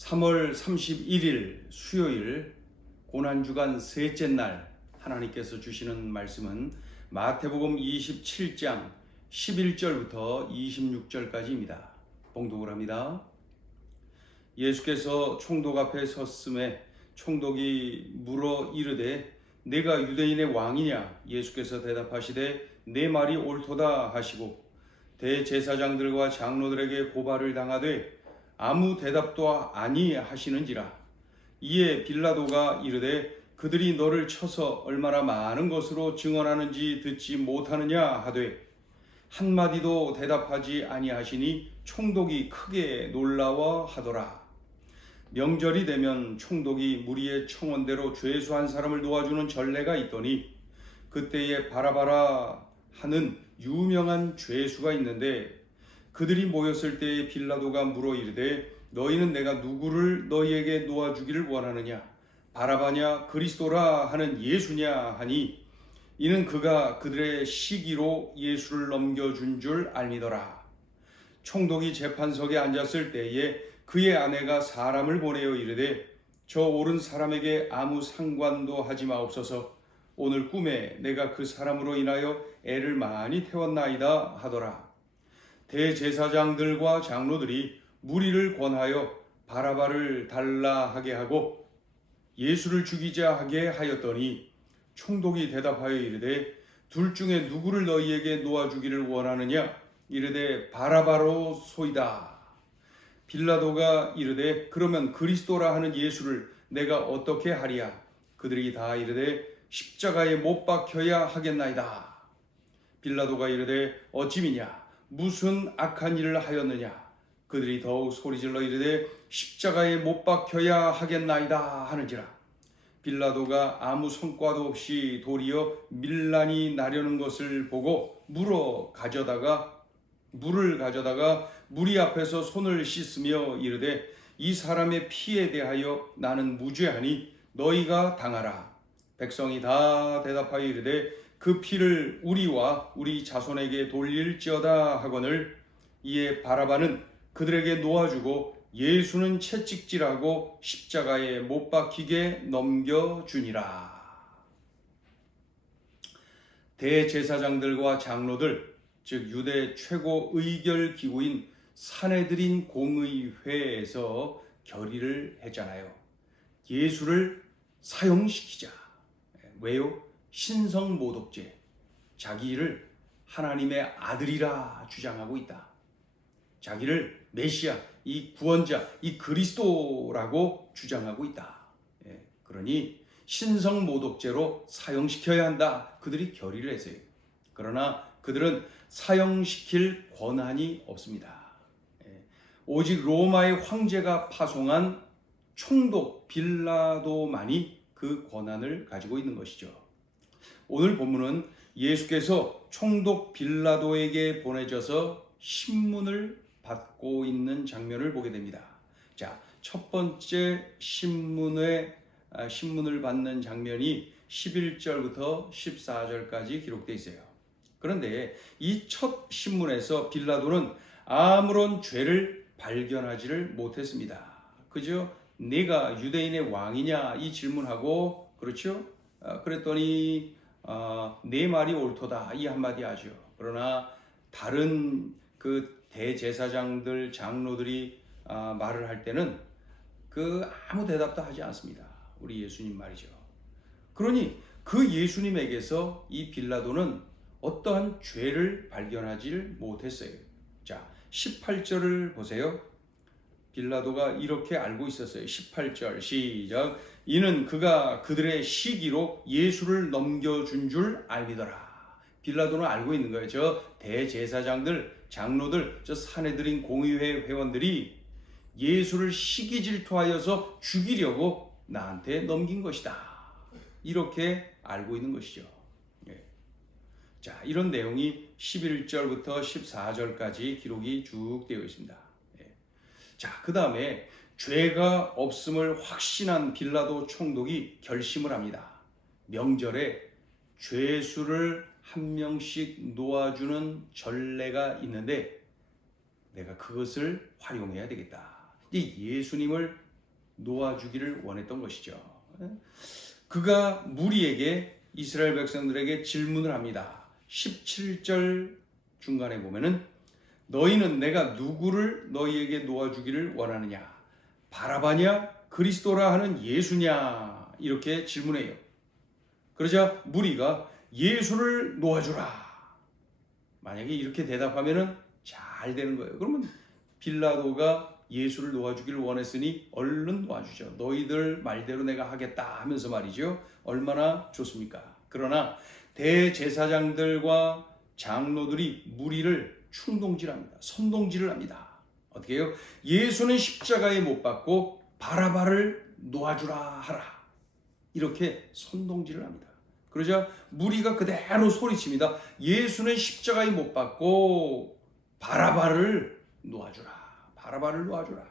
3월 31일 수요일 고난주간 셋째 날 하나님께서 주시는 말씀은 마태복음 27장 11절부터 26절까지입니다. 봉독을 합니다. 예수께서 총독 앞에 섰음에 총독이 물어 이르되 내가 유대인의 왕이냐? 예수께서 대답하시되 내 말이 옳도다 하시고 대제사장들과 장로들에게 고발을 당하되 아무 대답도 아니하시는지라. 이에 빌라도가 이르되 그들이 너를 쳐서 얼마나 많은 것으로 증언하는지 듣지 못하느냐 하되 한마디도 대답하지 아니하시니 총독이 크게 놀라워하더라. 명절이 되면 총독이 무리의 청원대로 죄수한 사람을 도와주는 전례가 있더니 그때에 바라바라 하는 유명한 죄수가 있는데 그들이 모였을 때에 빌라도가 물어 이르되 너희는 내가 누구를 너희에게 놓아주기를 원하느냐? 바라바냐 그리스도라 하는 예수냐 하니 이는 그가 그들의 시기로 예수를 넘겨준 줄 알미더라. 총독이 재판석에 앉았을 때에 그의 아내가 사람을 보내어 이르되 저 옳은 사람에게 아무 상관도 하지 마옵소서. 오늘 꿈에 내가 그 사람으로 인하여 애를 많이 태웠나이다 하더라. 대제사장들과 장로들이 무리를 권하여 바라바를 달라 하게 하고 예수를 죽이자 하게 하였더니 총독이 대답하여 이르되 둘 중에 누구를 너희에게 놓아주기를 원하느냐? 이르되 바라바로 소이다. 빌라도가 이르되 그러면 그리스도라 하는 예수를 내가 어떻게 하리야? 그들이 다 이르되 십자가에 못 박혀야 하겠나이다. 빌라도가 이르되 어찌미냐? 무슨 악한 일을 하였느냐? 그들이 더욱 소리질러 이르되 십자가에 못 박혀야 하겠나이다 하는지라. 빌라도가 아무 성과도 없이 도리어 밀란이 나려는 것을 보고 물을 가져다가 무리 앞에서 손을 씻으며 이르되 이 사람의 피에 대하여 나는 무죄하니 너희가 당하라. 백성이 다 대답하여 이르되 그 피를 우리와 우리 자손에게 돌릴지어다 하거늘. 이에 바라바는 그들에게 놓아주고 예수는 채찍질하고 십자가에 못 박히게 넘겨주니라. 대제사장들과 장로들, 즉 유대 최고 의결 기구인 산헤드린 공의회에서 결의를 했잖아요. 예수를 사형시키자. 왜요? 신성모독죄. 자기를 하나님의 아들이라 주장하고 있다. 자기를 메시아, 이 구원자, 이 그리스도라고 주장하고 있다. 그러니 신성모독죄로 사형시켜야 한다. 그들이 결의를 했어요. 그러나 그들은 사형시킬 권한이 없습니다. 오직 로마의 황제가 파송한 총독 빌라도만이 그 권한을 가지고 있는 것이죠. 오늘 본문은 예수께서 총독 빌라도에게 보내져서 신문을 받고 있는 장면을 보게 됩니다. 자, 첫 번째 신문을 받는 장면이 11절부터 14절까지 기록되어 있어요. 그런데 이 첫 신문에서 빌라도는 아무런 죄를 발견하지를 못했습니다. 그저 내가 유대인의 왕이냐 이 질문하고 그렇죠? 그랬더니 내 말이 옳도다 이 한마디 하죠. 그러나 다른 그 대제사장들 장로들이 말을 할 때는 그 아무 대답도 하지 않습니다. 우리 예수님 말이죠. 그러니 그 예수님에게서 이 빌라도는 어떠한 죄를 발견하지를 못했어요. 자, 18절을 보세요. 빌라도가 이렇게 알고 있었어요. 18절 시작. 이는 그가 그들의 시기로 예수를 넘겨준 줄 알미더라. 빌라도는 알고 있는 거예요. 저 대제사장들, 장로들, 저 산헤드린 공의회 회원들이 예수를 시기 질투하여서 죽이려고 나한테 넘긴 것이다. 이렇게 알고 있는 것이죠. 자, 이런 내용이 11절부터 14절까지 기록이 쭉 되어 있습니다. 자, 그 다음에 죄가 없음을 확신한 빌라도 총독이 결심을 합니다. 명절에 죄수를 한 명씩 놓아주는 전례가 있는데 내가 그것을 활용해야 되겠다. 이 예수님을 놓아주기를 원했던 것이죠. 그가 무리에게 이스라엘 백성들에게 질문을 합니다. 17절 중간에 보면은 너희는 내가 누구를 너희에게 놓아주기를 원하느냐? 바라바냐? 그리스도라 하는 예수냐? 이렇게 질문해요. 그러자 무리가 예수를 놓아주라. 만약에 이렇게 대답하면은 잘 되는 거예요. 그러면 빌라도가 예수를 놓아주기를 원했으니 얼른 놓아주죠. 너희들 말대로 내가 하겠다 하면서 말이죠. 얼마나 좋습니까? 그러나 대제사장들과 장로들이 무리를 충동질합니다. 선동질을 합니다. 어떻게 해요? 예수는 십자가에 못 박고 바라바를 놓아주라 하라. 이렇게 선동질을 합니다. 그러자 무리가 그대로 소리칩니다. 예수는 십자가에 못 박고 바라바를 놓아주라. 바라바를 놓아주라.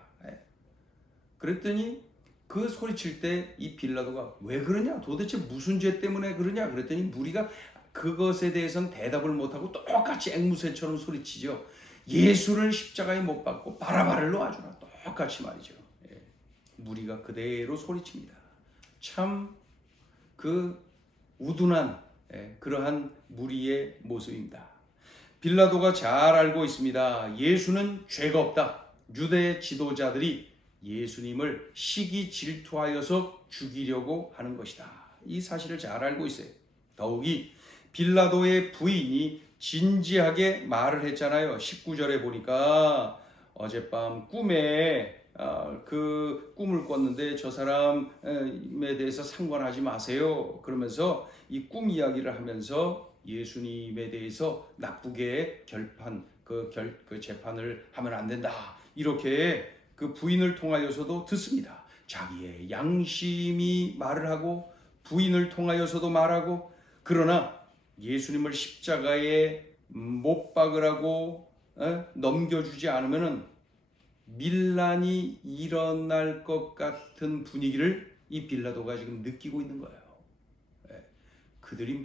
그랬더니 그 소리칠 때 이 빌라도가 왜 그러냐? 도대체 무슨 죄 때문에 그러냐? 그랬더니 무리가 그것에 대해서는 대답을 못하고 똑같이 앵무새처럼 소리치죠. 예수를 십자가에 못 박고 바라바를 놓아주라. 똑같이 말이죠. 무리가 그대로 소리칩니다. 참 그 우둔한 그러한 무리의 모습입니다. 빌라도가 잘 알고 있습니다. 예수는 죄가 없다. 유대 지도자들이 예수님을 시기 질투하여서 죽이려고 하는 것이다. 이 사실을 잘 알고 있어요. 더욱이 빌라도의 부인이 진지하게 말을 했잖아요. 19절에 보니까 어젯밤 꿈에 그 꿈을 꿨는데 저 사람에 대해서 상관하지 마세요. 그러면서 이 꿈 이야기를 하면서 예수님에 대해서 나쁘게 그 재판을 하면 안 된다. 이렇게 그 부인을 통하여서도 듣습니다. 자기의 양심이 말을 하고 부인을 통하여서도 말하고 그러나 예수님을 십자가에 못 박으라고 넘겨주지 않으면은 밀란이 일어날 것 같은 분위기를 이 빌라도가 지금 느끼고 있는 거예요. 그들이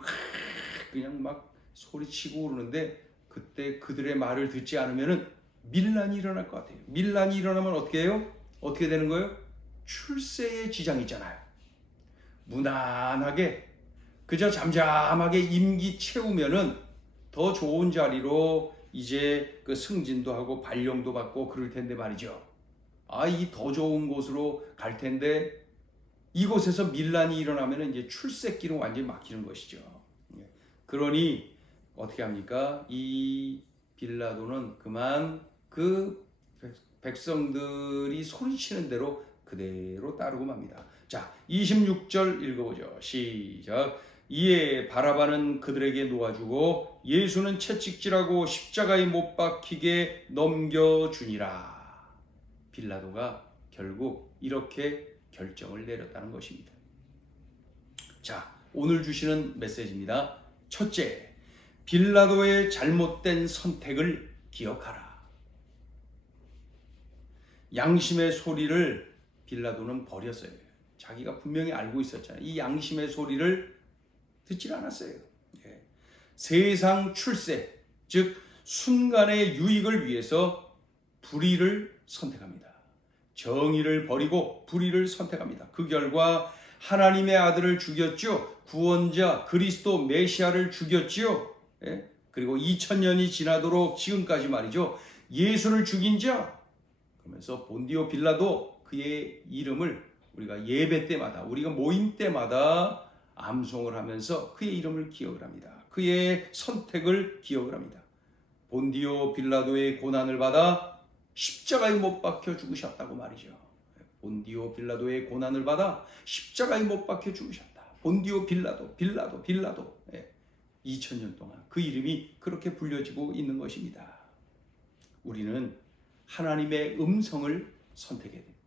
그냥 막 소리치고 그러는데 그때 그들의 말을 듣지 않으면은 밀란이 일어날 것 같아요. 밀란이 일어나면 어떻게 해요? 어떻게 되는 거예요? 출세에 지장이 있잖아요. 무난하게 그저 잠잠하게 임기 채우면은 더 좋은 자리로 이제 그 승진도 하고 발령도 받고 그럴 텐데 말이죠. 이 더 좋은 곳으로 갈 텐데 이곳에서 밀란이 일어나면 이제 출세길은 완전히 막히는 것이죠. 그러니 어떻게 합니까? 이 빌라도는 그만 그 백성들이 소리치는 대로 그대로 따르고 맙니다. 자, 26절 읽어보죠. 시작. 이에 바라바는 그들에게 놓아주고 예수는 채찍질하고 십자가에 못 박히게 넘겨주니라. 빌라도가 결국 이렇게 결정을 내렸다는 것입니다. 자, 오늘 주시는 메시지입니다. 첫째, 빌라도의 잘못된 선택을 기억하라. 양심의 소리를 빌라도는 버렸어요. 자기가 분명히 알고 있었잖아요. 이 양심의 소리를 듣질 않았어요. 세상 출세, 즉 순간의 유익을 위해서 불의를 선택합니다. 정의를 버리고 불의를 선택합니다. 그 결과 하나님의 아들을 죽였죠. 구원자 그리스도 메시아를 죽였죠. 그리고 2000년이 지나도록 지금까지 말이죠. 예수를 죽인 자. 그러면서 본디오 빌라도 그의 이름을 우리가 예배 때마다 우리가 모임 때마다 암송을 하면서 그의 이름을 기억을 합니다. 그의 선택을 기억을 합니다. 본디오 빌라도의 고난을 받아 십자가에 못 박혀 죽으셨다고 말이죠. 본디오 빌라도의 고난을 받아 십자가에 못 박혀 죽으셨다. 본디오 빌라도 2000년 동안 그 이름이 그렇게 불려지고 있는 것입니다. 우리는 하나님의 음성을 선택해야 됩니다.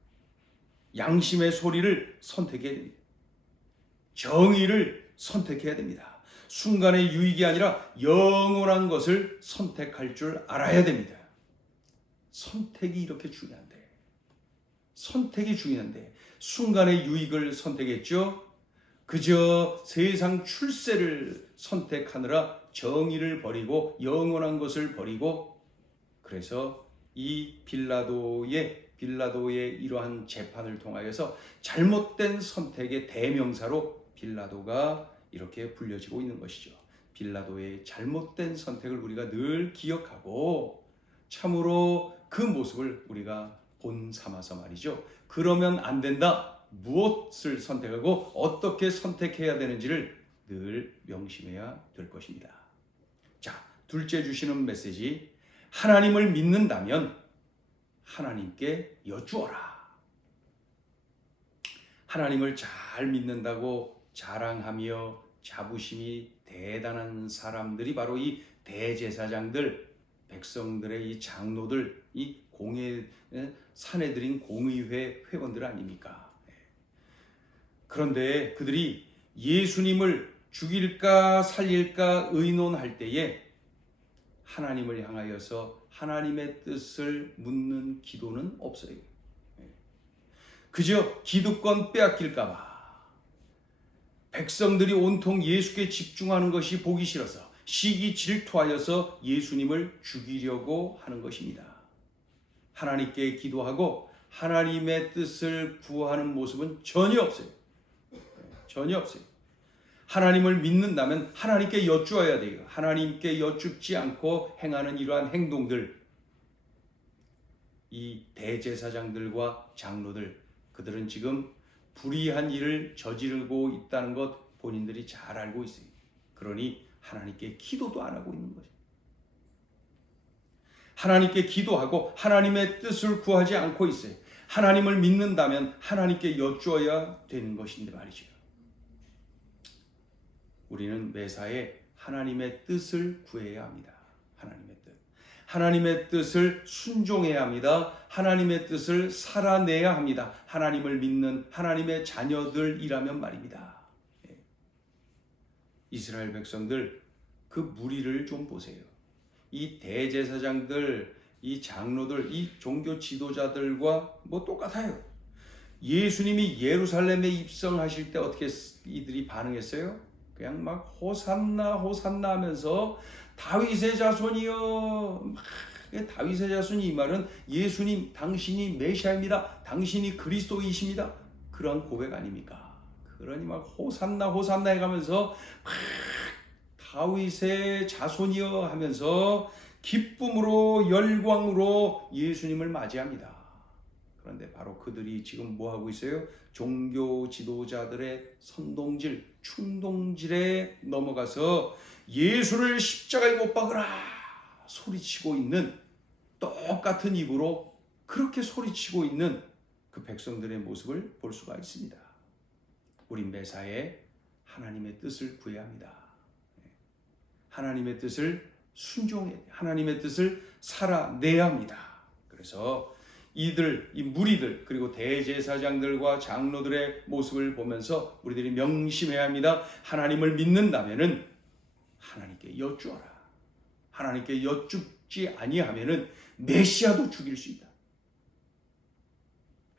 양심의 소리를 선택해야 됩니다. 정의를 선택해야 됩니다. 순간의 유익이 아니라 영원한 것을 선택할 줄 알아야 됩니다. 선택이 이렇게 중요한데, 순간의 유익을 선택했죠. 그저 세상 출세를 선택하느라 정의를 버리고 영원한 것을 버리고, 그래서 이 빌라도의 빌라도의 이러한 재판을 통하여서 잘못된 선택의 대명사로 빌라도가 이렇게 불려지고 있는 것이죠. 빌라도의 잘못된 선택을 우리가 늘 기억하고 참으로 그 모습을 우리가 본 삼아서 말이죠. 그러면 안 된다. 무엇을 선택하고 어떻게 선택해야 되는지를 늘 명심해야 될 것입니다. 자, 둘째 주시는 메시지. 하나님을 믿는다면 하나님께 여쭈어라. 하나님을 잘 믿는다고 자랑하며 자부심이 대단한 사람들이 바로 이 대제사장들, 백성들의 이 장로들, 이 사내들인 공의회 회원들 아닙니까? 그런데 그들이 예수님을 죽일까 살릴까 의논할 때에 하나님을 향하여서 하나님의 뜻을 묻는 기도는 없어요. 그저 기득권 빼앗길까 봐 백성들이 온통 예수께 집중하는 것이 보기 싫어서 시기 질투하여서 예수님을 죽이려고 하는 것입니다. 하나님께 기도하고 하나님의 뜻을 구하는 모습은 전혀 없어요. 전혀 없어요. 하나님을 믿는다면 하나님께 여쭈어야 돼요. 하나님께 여쭙지 않고 행하는 이러한 행동들, 이 대제사장들과 장로들, 그들은 지금 불의한 일을 저지르고 있다는 것 본인들이 잘 알고 있어요. 그러니 하나님께 기도도 안 하고 있는 거죠. 하나님께 기도하고 하나님의 뜻을 구하지 않고 있어요. 하나님을 믿는다면 하나님께 여쭈어야 되는 것인데 말이죠. 우리는 매사에 하나님의 뜻을 구해야 합니다. 하나님의 뜻. 하나님의 뜻을 순종해야 합니다. 하나님의 뜻을 살아내야 합니다. 하나님을 믿는 하나님의 자녀들이라면 말입니다. 이스라엘 백성들 그 무리를 좀 보세요. 이 대제사장들, 이 장로들, 이 종교 지도자들과 뭐 똑같아요. 예수님이 예루살렘에 입성하실 때 어떻게 이들이 반응했어요? 그냥 막 호산나 호산나 하면서 다윗의 자손이여, 다윗의 자손이 이 말은 예수님 당신이 메시아입니다. 당신이 그리스도이십니다. 그런 고백 아닙니까? 그러니 막 호산나 호산나 해가면서 막 다윗의 자손이여 하면서 기쁨으로 열광으로 예수님을 맞이합니다. 그런데 바로 그들이 지금 뭐 하고 있어요? 종교 지도자들의 선동질, 충동질에 넘어가서 예수를 십자가에 못 박으라 소리치고 있는, 똑같은 입으로 그렇게 소리치고 있는 그 백성들의 모습을 볼 수가 있습니다. 우린 매사에 하나님의 뜻을 구해야 합니다. 하나님의 뜻을 순종해, 하나님의 뜻을 살아내야 합니다. 그래서 이 무리들, 그리고 대제사장들과 장로들의 모습을 보면서 우리들이 명심해야 합니다. 하나님을 믿는다면은 하나님께 여쭈어라. 하나님께 여쭙지 아니하면은 메시아도 죽일 수 있다.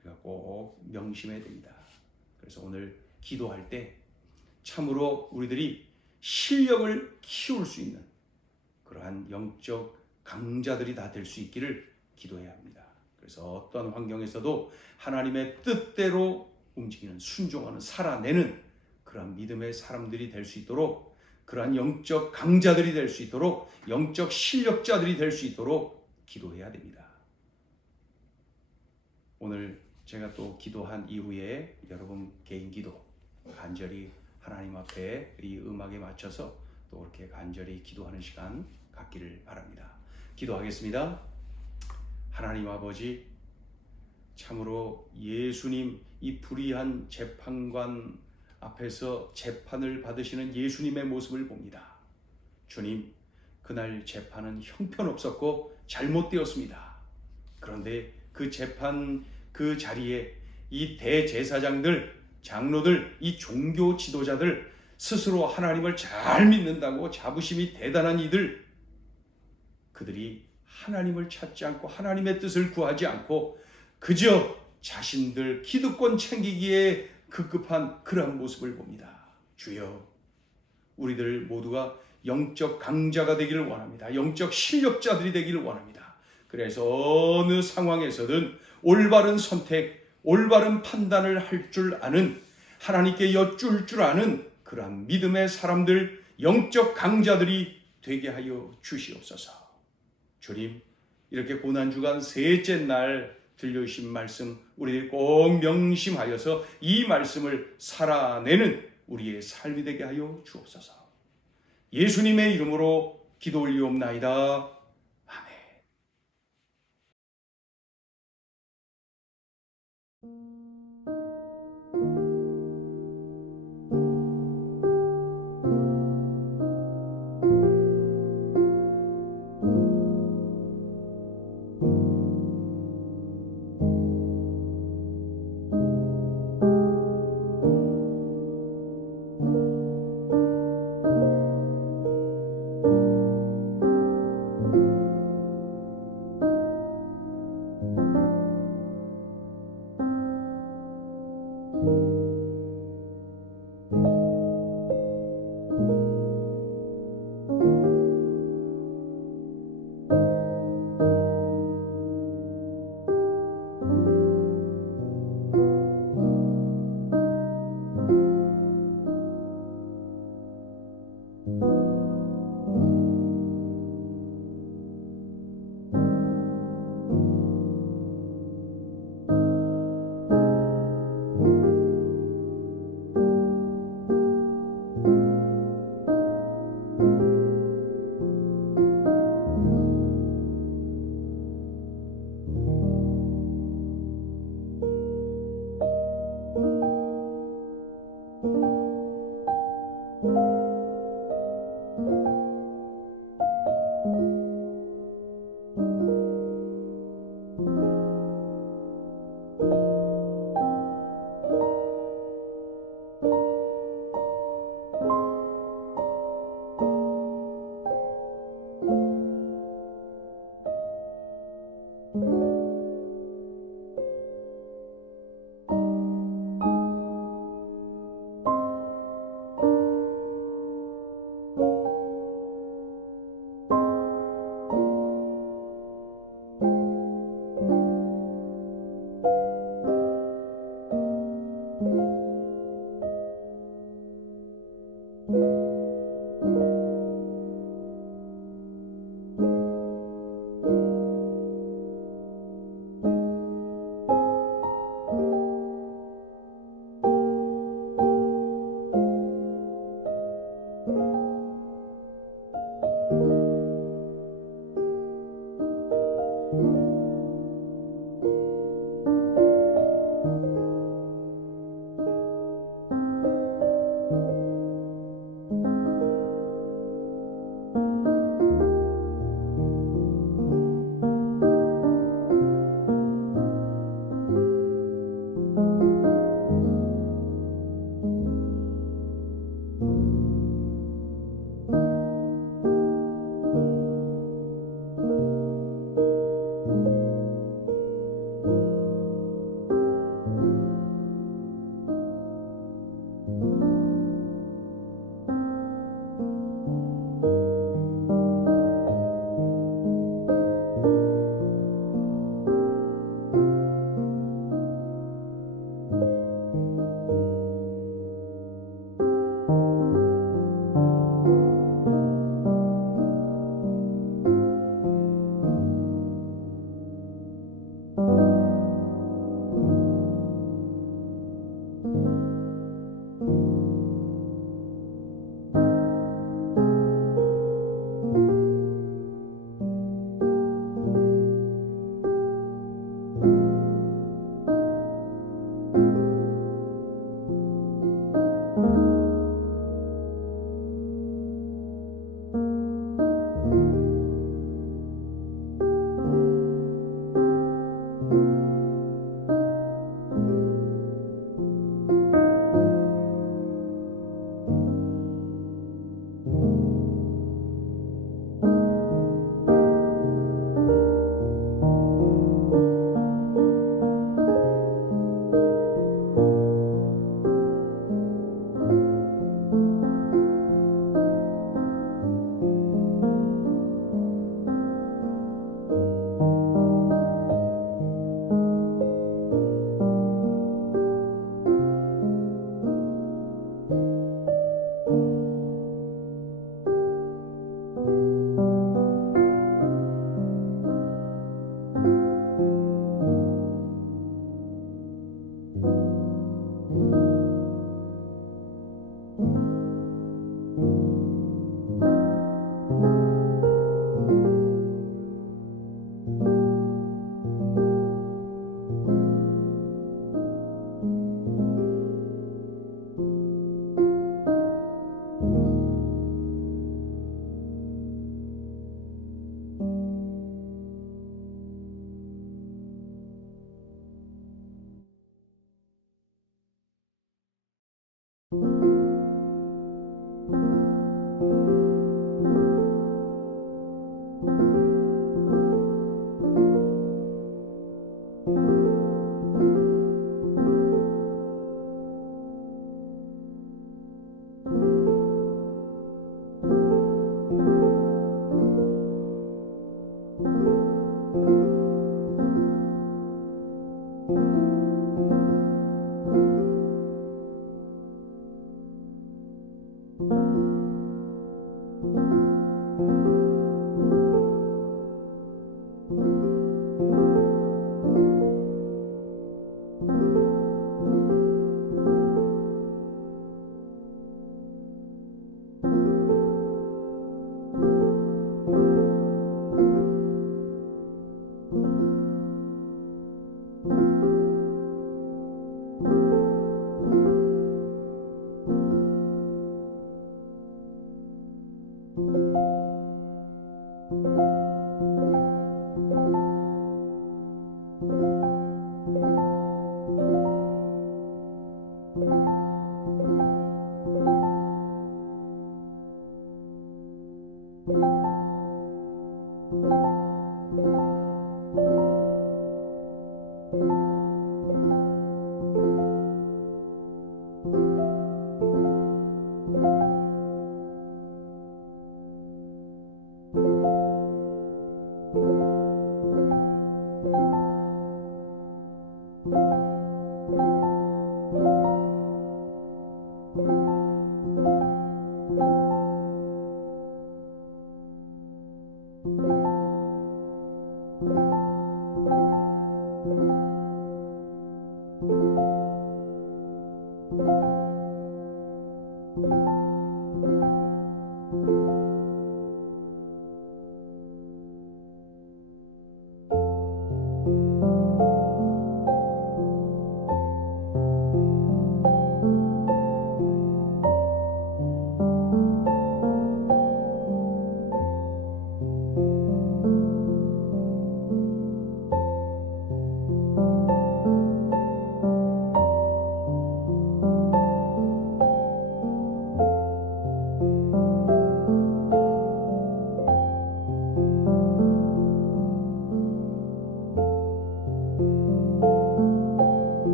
우리가 꼭 명심해야 됩니다. 그래서 오늘 기도할 때 참으로 우리들이 실력을 키울 수 있는 그러한 영적 강자들이 다 될 수 있기를 기도해야 합니다. 그래서 어떤 환경에서도 하나님의 뜻대로 움직이는, 순종하는, 살아내는 그러한 믿음의 사람들이 될 수 있도록, 그러한 영적 강자들이 될 수 있도록, 영적 실력자들이 될 수 있도록 기도해야 됩니다. 오늘 제가 또 기도한 이후에 여러분 개인 기도 간절히 하나님 앞에 이 음악에 맞춰서 또 이렇게 간절히 기도하는 시간 갖기를 바랍니다. 기도하겠습니다. 하나님 아버지, 참으로 예수님 이 불의한 재판관 앞에서 재판을 받으시는 예수님의 모습을 봅니다. 주님, 그날 재판은 형편없었고 잘못되었습니다. 그런데 그 재판 그 자리에 이 대제사장들, 장로들, 이 종교 지도자들, 스스로 하나님을 잘 믿는다고 자부심이 대단한 이들, 그들이 하나님을 찾지 않고 하나님의 뜻을 구하지 않고 그저 자신들 기득권 챙기기에 급급한 그러한 모습을 봅니다. 주여, 우리들 모두가 영적 강자가 되기를 원합니다. 영적 실력자들이 되기를 원합니다. 그래서 어느 상황에서든 올바른 선택, 올바른 판단을 할 줄 아는, 하나님께 여쭐 줄 아는 그러한 믿음의 사람들, 영적 강자들이 되게 하여 주시옵소서. 주님, 이렇게 고난주간 셋째 날 들려주신 말씀 우리들 꼭 명심하여서 이 말씀을 살아내는 우리의 삶이 되게 하여 주옵소서. 예수님의 이름으로 기도 올리옵나이다.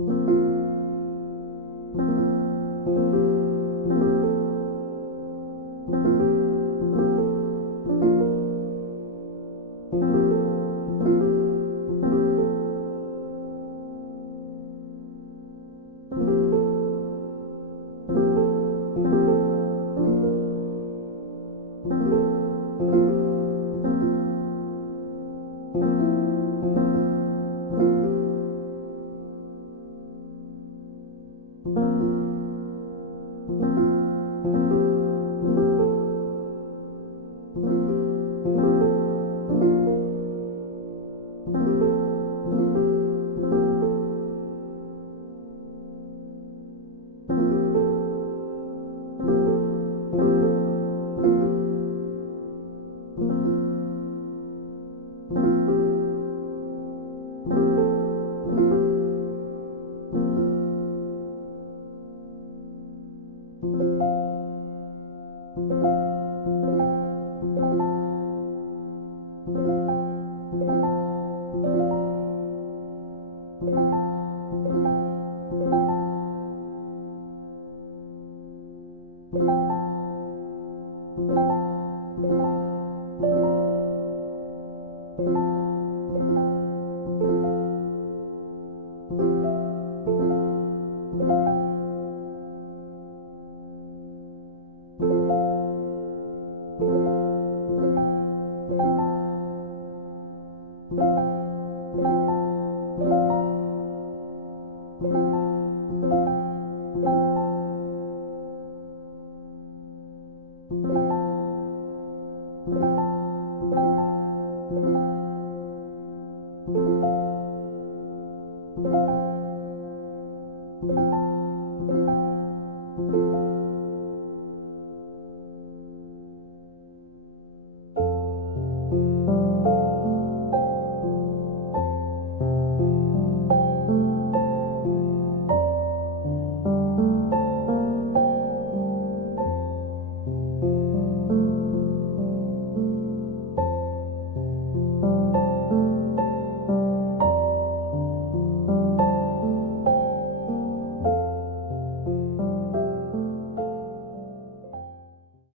you.